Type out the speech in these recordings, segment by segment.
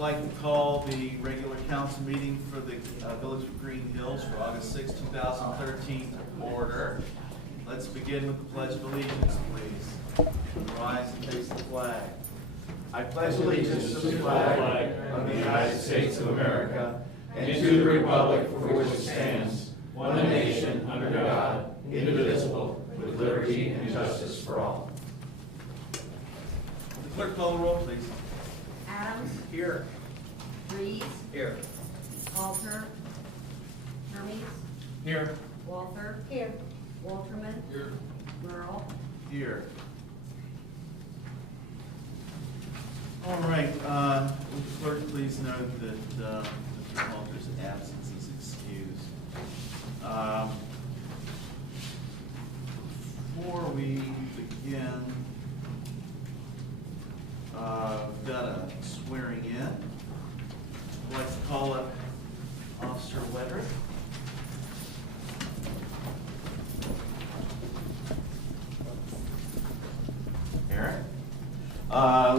like to call the regular council meeting for the Village of Greenhills for August 6, 2013 to order. Let's begin with the Pledge of Allegiance, please. Rise and face the flag. I pledge allegiance to the flag of the United States of America and to the republic for which it stands, one nation, under God, indivisible, with liberty and justice for all. The clerk call the roll, please. Adams. Here. Reeves. Here. Alter. Hermes. Here. Walther. Here. Walterman. Here. Merle. Here. All right, would the clerk please note that Mr. Walter's absence is excused. Before we begin, we've got a swearing in. I'd like to call up Officer Wedrick. Eric.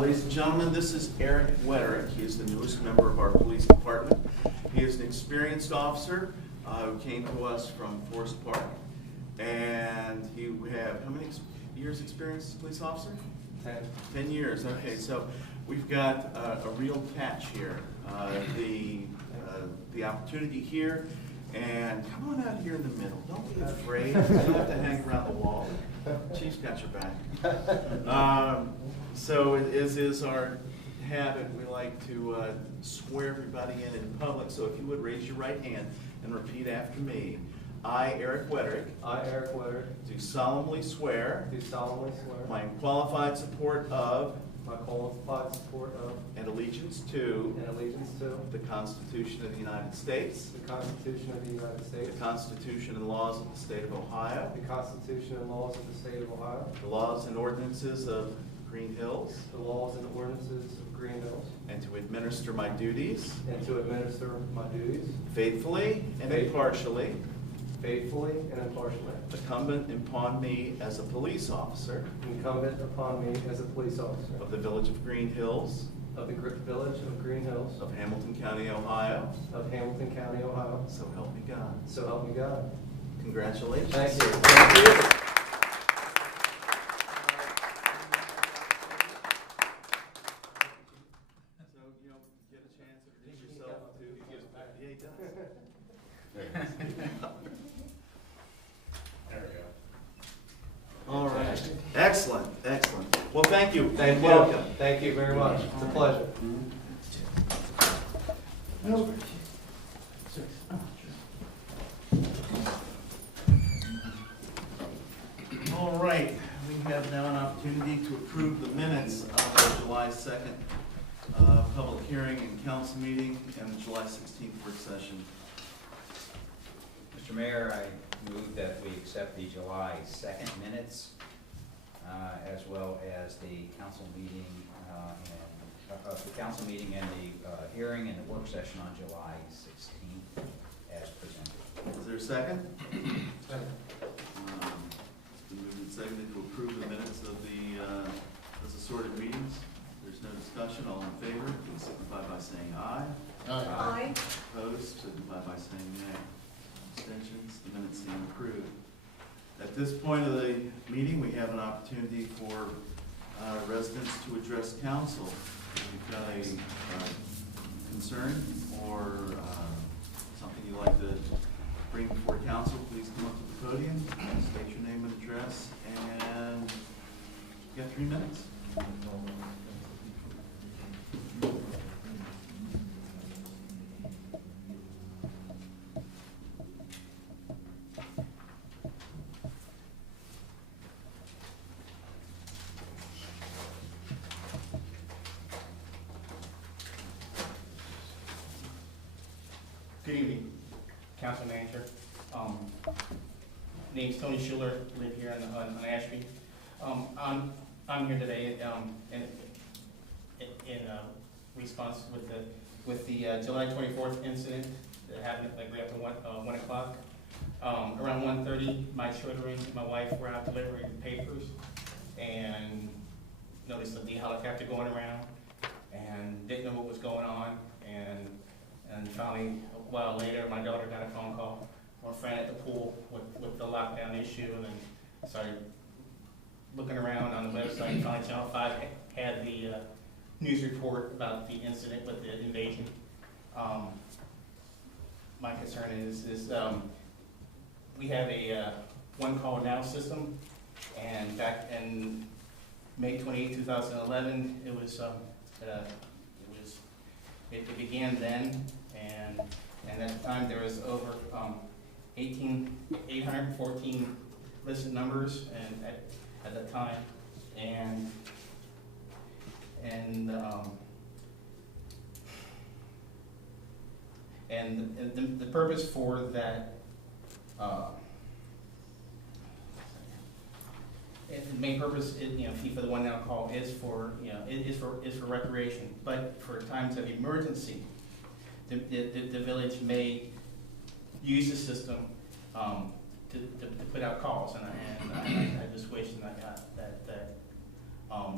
Ladies and gentlemen, this is Eric Wedrick. He is the newest member of our police department. He is an experienced officer who came to us from Forest Park. And you have how many years experience as a police officer? 10 years. Okay, so we've got a real catch here. The opportunity here, and come on out here in the middle. Don't be afraid. You don't have to hang around the wall. Chief's got your back. So as is our habit, we like to swear everybody in public. So if you would raise your right hand and repeat after me. I, Eric Wedrick. I, Eric Wedrick. Do solemnly swear. Do solemnly swear. My qualified support of. My qualified support of. And allegiance to. And allegiance to. The Constitution of the United States. The Constitution of the United States. The Constitution and laws of the State of Ohio. The Constitution and laws of the State of Ohio. The laws and ordinances of Greenhills. The laws and ordinances of Greenhills. And to administer my duties. And to administer my duties. Faithfully and impartially. Faithfully and impartially. Incumbent upon me as a police officer. Incumbent upon me as a police officer. Of the Village of Greenhills. Of the Village of Greenhills. Of Hamilton County, Ohio. Of Hamilton County, Ohio. So help me God. So help me God. Congratulations. Thank you. Thank you. So, get a chance to introduce yourself to. Yeah, he does. There we go. All right. Excellent, excellent. Well, thank you. Thank you. Welcome. Thank you very much. It's a pleasure. All right, we have now an opportunity to approve the minutes of the July 2nd public hearing and council meeting and the July 16th work session. Mr. Mayor, I move that we accept the July 2nd minutes, as well as the council meeting and the hearing and the work session on July 16th as presented. Is there a second? Second. It's been moved and seconded to approve the minutes of the as assorted meetings. There's no discussion. All in favor, please signify by saying aye. Aye. Opposed, signify by saying nay. Abstentions, the minutes stand approved. At this point of the meeting, we have an opportunity for residents to address council. If you've got a concern or something you'd like to bring before council, please come up to the podium, state your name and address, and you've got 3 minutes. Good evening, Council Manager. Name's Tony Schuler, live here on Ashby. I'm here today in response with the July 24th incident that happened like right after 1 o'clock. Around 1:30, my children, my wife were out delivering papers and noticed the helicopter going around. And and didn't know what was going on. And finally, a while later, my daughter got a phone call from a friend at the pool with the lockdown issue, and then started looking around on the website, and finally Channel 5 had the news report about the incident with the invasion. My concern is we have a one call now system, and back in May 28, 2011, it began then, and at the time there was over 814 listed numbers, and at that time, and the purpose for that, and the main purpose is, fee for the one now call is for, is for recreation, but for times of emergency, the village may use the system to put out calls, and I just wish that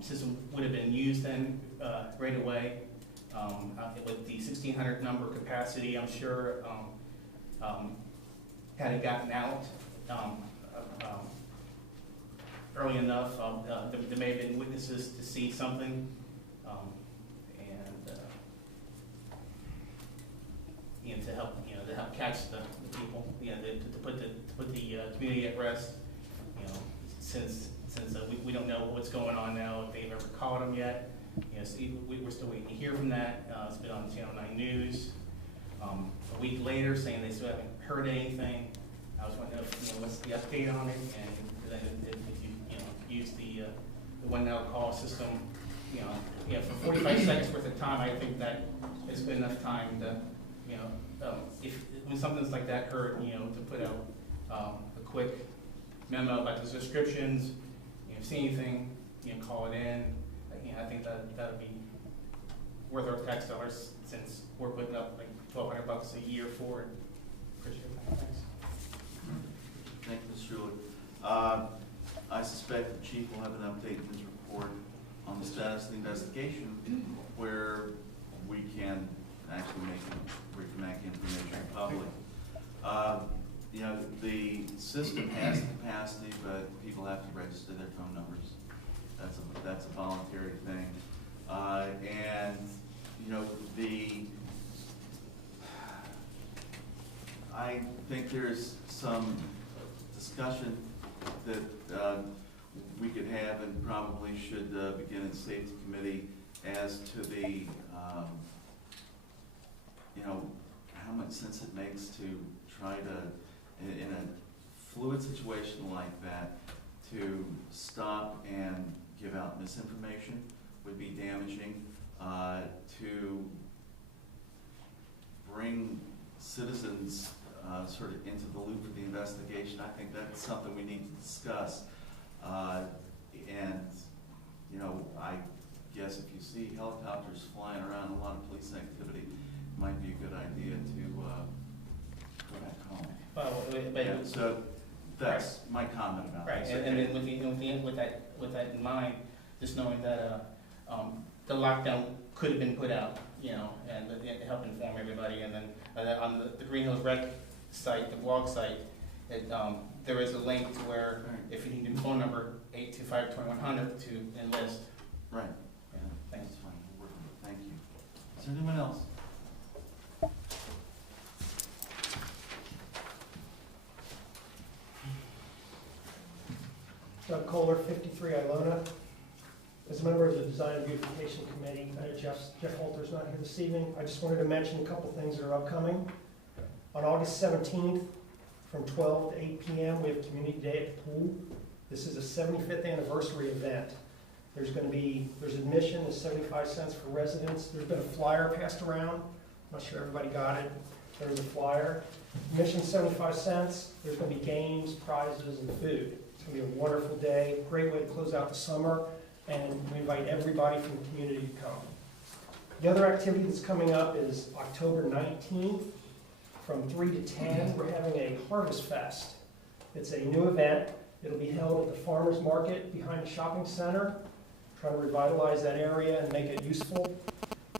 system would have been used then right away. With the 1,600 number capacity, I'm sure had it gotten out early enough, there may have been witnesses to see something, and to help catch the people, to put the community at rest, since we don't know what's going on now, if they've ever caught them yet. So we're still waiting to hear from that. It's been on Channel 9 News. A week later, saying they still haven't heard anything. I was wondering, what's the update on it, and then if you use the one now call system, for 45 seconds worth of time, I think that it's been enough time to, when something's like that occurred, to put out a quick memo about the descriptions. If you see anything, call it in. I think that would be worth our tax dollars, since we're putting up like $1,200 a year for it. Appreciate that. Thanks. Thank you, Mr. Schuler. I suspect the chief will have an update in his report on the status of the investigation, where we can actually make information public. The system has the capacity, but people have to register their phone numbers. That's a voluntary thing. I think there's some discussion that we could have, and probably should begin in safety committee, as to the how much sense it makes to try to, in a fluid situation like that, to stop and give out misinformation would be damaging. To bring citizens sort of into the loop of the investigation, I think that's something we need to discuss. I guess if you see helicopters flying around, a lot of police activity, it might be a good idea to go back home. Well, so that's my comment about right, this. and then with that in mind, just knowing that the lockdown could have been put out, and to help inform everybody, and then on the Greenhills Rec site, the blog site, there is a link to where if you need a phone number 825-2100 to enlist. Right. Yeah, thanks. That's fine. We'll work on it. Thank you. Is there anyone else? Doug Kohler, 53 Ilona. As a member of the Design and Beautification Committee, I know Jeff Holter's not here this evening. I just wanted to mention a couple things that are upcoming. On August 17th, from 12 to 8 p.m., we have Community Day at the pool. This is a 75th anniversary event. There's admission is 75 cents for residents. There's been a flyer passed around. I'm not sure everybody got it. There's a flyer. Admission 75 cents. There's going to be games, prizes, and food. It's going to be a wonderful day. Great way to close out the summer. And we invite everybody from the community to come. The other activity that's coming up is October 19th from 3 to 10. We're having a Harvest Fest. It's a new event. It'll be held at the Farmers Market behind the shopping center, trying to revitalize that area and make it useful.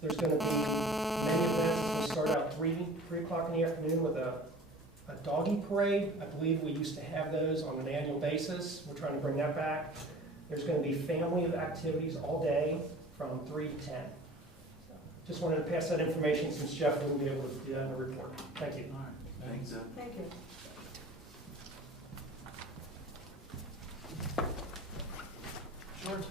There's going to be many events. It's going to start out 3 o'clock in the afternoon with a doggy parade. I believe we used to have those on an annual basis. We're trying to bring that back. There's going to be family activities all day from 3 to 10. So, just wanted to pass that information since Jeff wouldn't be able to do that in the report. Thank you. All right, thanks. Thank you. George?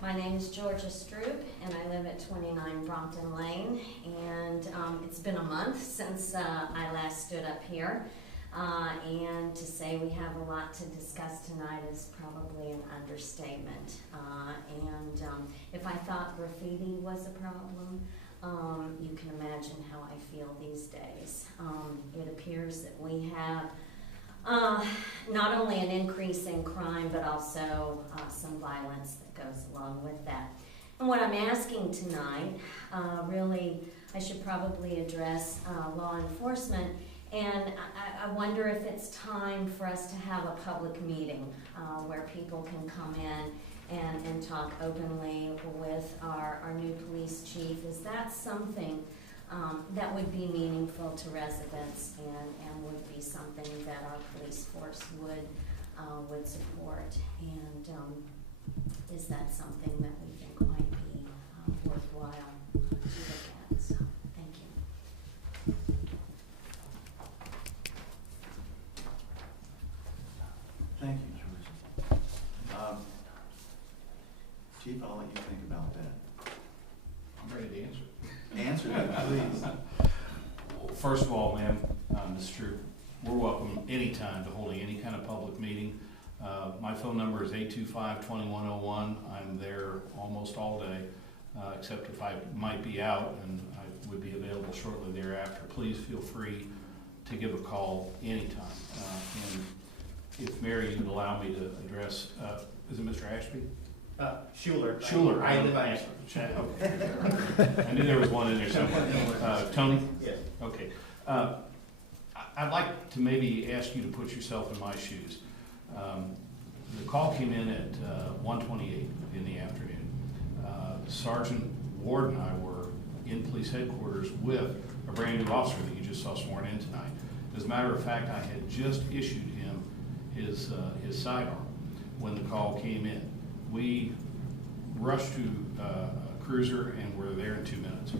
My name is Georgia Stroop, and I live at 29 Brompton Lane, and it's been a month since I last stood up here, and to say we have a lot to discuss tonight is probably an understatement. If I thought graffiti was a problem, you can imagine how I feel these days. It appears that we have not only an increase in crime, but also some violence that goes along with that. And what I'm asking tonight, really, I should probably address law enforcement, and I wonder if it's time for us to have a public meeting where people can come in and talk openly with our new police chief. Is that something that would be meaningful to residents and would be something that our police force would support? And is that something that we think might be worthwhile to look at? So, thank you. Thank you, George. Chief, I'll let you think about that. I'm ready to answer. Answer that, please. First of all, ma'am, Ms. Stroop, we're welcome anytime to holding any kind of public meeting. My phone number is 825-2101. I'm there almost all day, except if I might be out, and I would be available shortly thereafter. Please feel free to give a call anytime. And if Mary, you'd allow me to address, is it Mr. Ashby? Schuler. Schuler. I live on Okay. I knew there was one in there somewhere. Tony? Yes. Okay. I'd like to maybe ask you to put yourself in my shoes. The call came in at 1:28 in the afternoon. Sergeant Ward and I were in police headquarters with a brand new officer that you just saw sworn in tonight. As a matter of fact, I had just issued him his sidearm when the call came in. We rushed to a cruiser and were there in 2 minutes.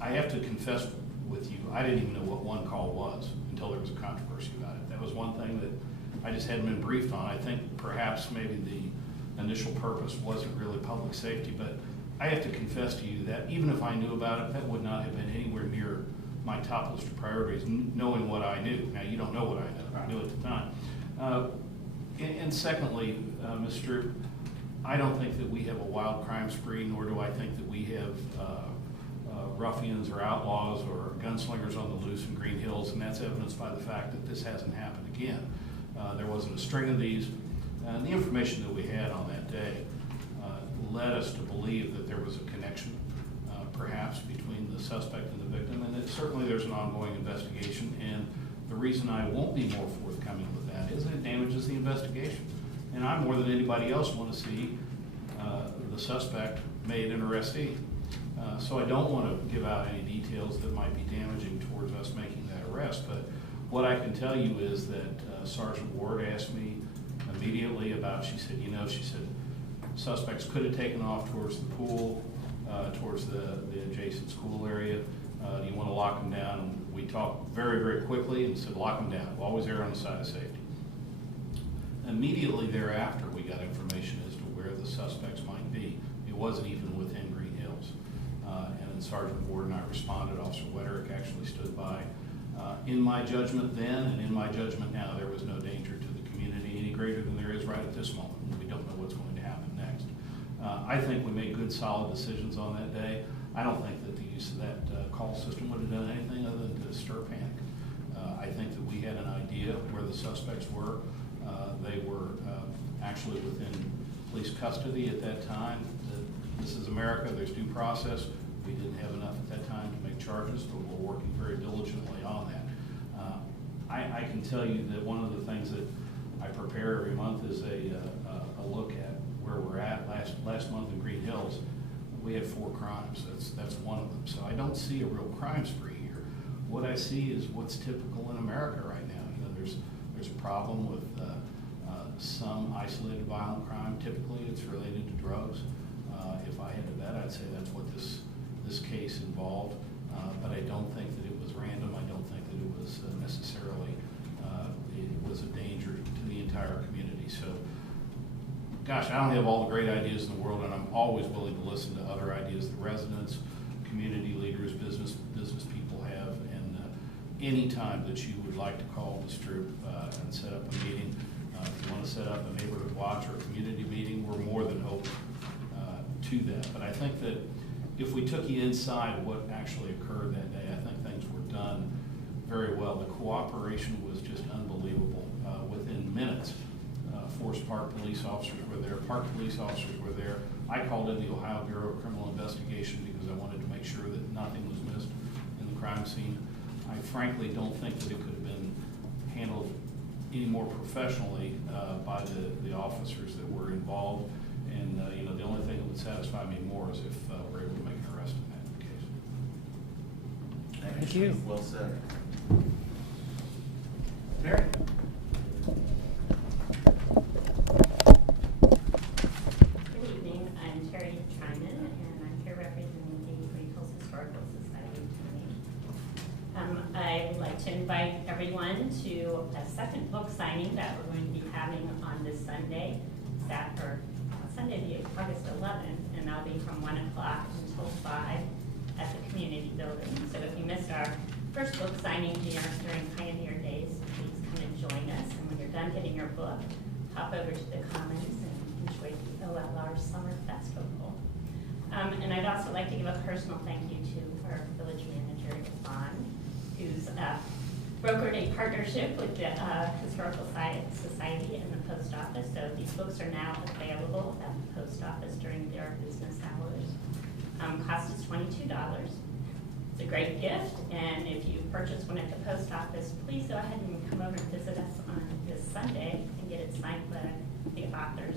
I have to confess with you, I didn't even know what one call was until there was a controversy about it. That was one thing that I just hadn't been briefed on. I think perhaps maybe the initial purpose wasn't really public safety, but I have to confess to you that even if I knew about it, that would not have been anywhere near my top list of priorities, knowing what I knew. Now, you don't know what I knew at the time. And secondly, Mr. I don't think that we have a wild crime spree, nor do I think that we have ruffians or outlaws or gunslingers on the loose in Greenhills, and that's evidenced by the fact that this hasn't happened again. There wasn't a string of these, and the information that we had on that day led us to believe that there was a connection, perhaps, between the suspect and the victim, and that certainly there's an ongoing investigation, and the reason I won't be more forthcoming with that is that it damages the investigation. And I, more than anybody else, want to see the suspect made an arrestee. So I don't want to give out any details that might be damaging towards us making that arrest, but what I can tell you is that Sergeant Ward asked me immediately about, she said, suspects could have taken off towards the pool, towards the adjacent school area. Do you want to lock them down? And we talked very, very quickly and said, lock them down. We'll always err on the side of safety. Immediately thereafter, we got information as to where the suspects might be. It wasn't even within Greenhills. And then Sergeant Ward and I responded. Officer Wetterick actually stood by. In my judgment then, and in my judgment now, there was no danger to the community any greater than there is right at this moment. We don't know what's going to happen next. I think we made good, solid decisions on that day. I don't think that the use of that call system would have done anything other than to stir panic. I think that we had an idea where the suspects were. They were actually within police custody at that time. This is America. There's due process. We didn't have enough at that time to make charges, but we're working very diligently on that. I can tell you that one of the things that I prepare every month is a look at where we're at. Last month in Greenhills, we had 4 crimes. That's one of them. So I don't see a real crime spree here. What I see is what's typical in America right now. You know, there's a problem with some isolated violent crime. Typically, it's related to drugs. If I had to bet, I'd say that's what this case involved. But I don't think that it was random. I don't think that it was necessarily it was a danger to the entire community. So, gosh, I don't have all the great ideas in the world, and I'm always willing to listen to other ideas that residents, community leaders, business people have. And any time that you would like to call the Stroop and set up a meeting, if you want to set up a neighborhood watch or a community meeting, we're more than open to that. But I think that if we took you inside what actually occurred that day, I think things were done very well. The cooperation was just unbelievable. Within minutes, Forest Park police officers were there, park police officers were there. I called in the Ohio Bureau of Criminal Investigation because I wanted to make sure that nothing was missed in the crime scene. I frankly don't think that it could have been handled any more professionally by the officers that were involved. And you know, the only thing that would satisfy me more is if we're able to make an arrest in that case. Thank you. Well said. Mary? Good evening, I'm Terry Tryman, and I'm here representing the Greenhills Historical Society tonight. I would like to invite everyone to a second book signing that we're going to be having on this Sunday, Sunday, August 11th, and that'll be from 1 o'clock until 5 at the community building. So if you missed our first book signing during Pioneer Days, please come and join us. And when you're done getting your book, hop over to the Commons and enjoy the OLR Summer Festival. And I'd also like to give a personal thank you to our village manager, Yvonne, who's brokered a partnership with the Historical Society and the post office. So these books are now available at the post office during their business hours. Cost is $22. It's a great gift, and if you purchase one at the post office, please go ahead and come over and visit us on this Sunday and get it signed by the authors